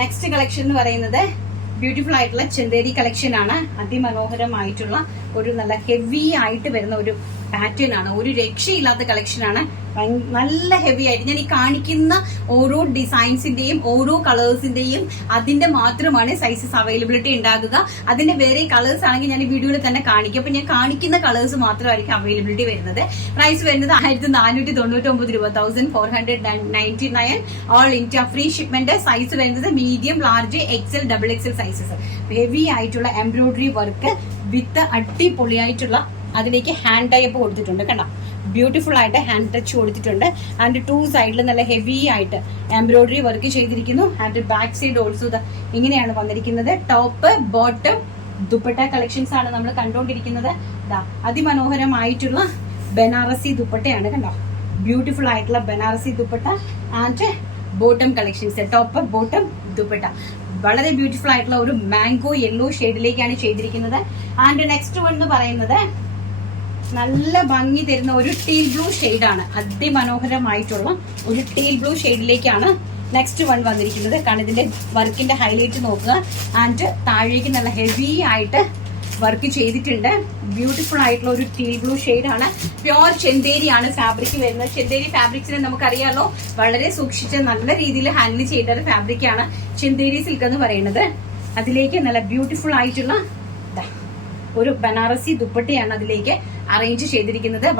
Next collection എന്ന് പറയുന്നത് beautiful ആയിട്ടുള്ള ചന്ദേരി കളക്ഷൻ ആണ്. അതിമനോഹരമായിട്ടുള്ള ഒരു നല്ല ഹെവി ആയിട്ട് വരുന്ന ഒരു പാറ്റേൺ ആണ്. ഒരു രക്ഷയില്ലാത്ത കളക്ഷൻ ആണ്. നല്ല ഹെവി ആയിട്ട് ഞാൻ ഈ കാണിക്കുന്ന ഓരോ ഡിസൈൻസിന്റെയും ഓരോ കളേഴ്സിന്റെയും അതിന്റെ മാത്രമാണ് സൈസസ് അവൈലബിലിറ്റി ഉണ്ടാകുക. അതിന്റെ വേറെ കളേഴ്സ് ആണെങ്കിൽ ഞാൻ ഈ വീഡിയോയിൽ തന്നെ കാണിക്കും. അപ്പൊ ഞാൻ കാണിക്കുന്ന കളേഴ്സ് മാത്രമായിരിക്കും അവൈലബിലിറ്റി വരുന്നത്. പ്രൈസ് വരുന്നത് 1499 രൂപ, 1499. All India free shipment. Size വരുന്നത് medium, large, XL, double XL sizes. Heavy ആയിട്ടുള്ള എംബ്രോയിഡറി വർക്ക് വിത്ത് അടിപൊളിയായിട്ടുള്ള അതിലേക്ക് ഹാൻഡ് ടൈപ്പ് കൊടുത്തിട്ടുണ്ട്. കണ്ടോ, ബ്യൂട്ടിഫുൾ ആയിട്ട് ഹാൻഡ് ടച്ച് കൊടുത്തിട്ടുണ്ട്. ആൻഡ് ടു സൈഡിൽ നല്ല ഹെവി ആയിട്ട് എംബ്രോയിഡറി വർക്ക് ചെയ്തിരിക്കുന്നു. ആൻഡ് ബാക്ക് സൈഡ് ഓൾസോ ഇങ്ങനെയാണ് വന്നിരിക്കുന്നത്. ടോപ്പ്, ബോട്ടം, ദുപ്പട്ട കളക്ഷൻസ് ആണ് നമ്മൾ കണ്ടുകൊണ്ടിരിക്കുന്നത്. അതിമനോഹരമായിട്ടുള്ള ബനാറസി ദുപ്പട്ടയാണ്. കണ്ടോ, ബ്യൂട്ടിഫുൾ ആയിട്ടുള്ള Banarasi dupatta and bottom collections. Top, bottom, dupatta വളരെ ബ്യൂട്ടിഫുൾ ആയിട്ടുള്ള ഒരു മാംഗോ യെല്ലോ ഷെയ്ഡിലേക്കാണ് ചെയ്തിരിക്കുന്നത്. ആൻഡ് നെക്സ്റ്റ് വൺ എന്ന് പറയുന്നത് നല്ല ഭംഗി തരുന്ന ഒരു ടീൽ ബ്ലൂ ഷെയ്ഡാണ്. അതിമനോഹരമായിട്ടുള്ള ഒരു ടീൽ ബ്ലൂ ഷെയ്ഡിലേക്കാണ് നെക്സ്റ്റ് വൺ വന്നിരിക്കുന്നത്. കാരണം ഇതിന്റെ വർക്കിന്റെ ഹൈലൈറ്റ് നോക്കുക. ആൻഡ് താഴേക്ക് നല്ല ഹെവി ആയിട്ട് വർക്ക് ചെയ്തിട്ടുണ്ട്. ബ്യൂട്ടിഫുൾ ആയിട്ടുള്ള ഒരു ടീൽ ബ്ലൂ ഷെയ്ഡാണ്. പ്യോർ ചെന്തേരിയാണ് ഫാബ്രിക് വരുന്നത്. ചെന്തേരി ഫാബ്രിക്സിനെ നമുക്കറിയാലോ, വളരെ സൂക്ഷിച്ച് നല്ല രീതിയിൽ ഹാൻഡിൽ ചെയ്ത ഒരു ഫാബ്രിക്കാണ് ചെന്തേരി സിൽക്ക് എന്ന് പറയുന്നത്. അതിലേക്ക് നല്ല ബ്യൂട്ടിഫുൾ ആയിട്ടുള്ള ഒരു ബനാറസി ദുപ്പട്ടയാണ് അതിലേക്ക് അറേഞ്ച് ചെയ്തിരിക്കുന്നത്.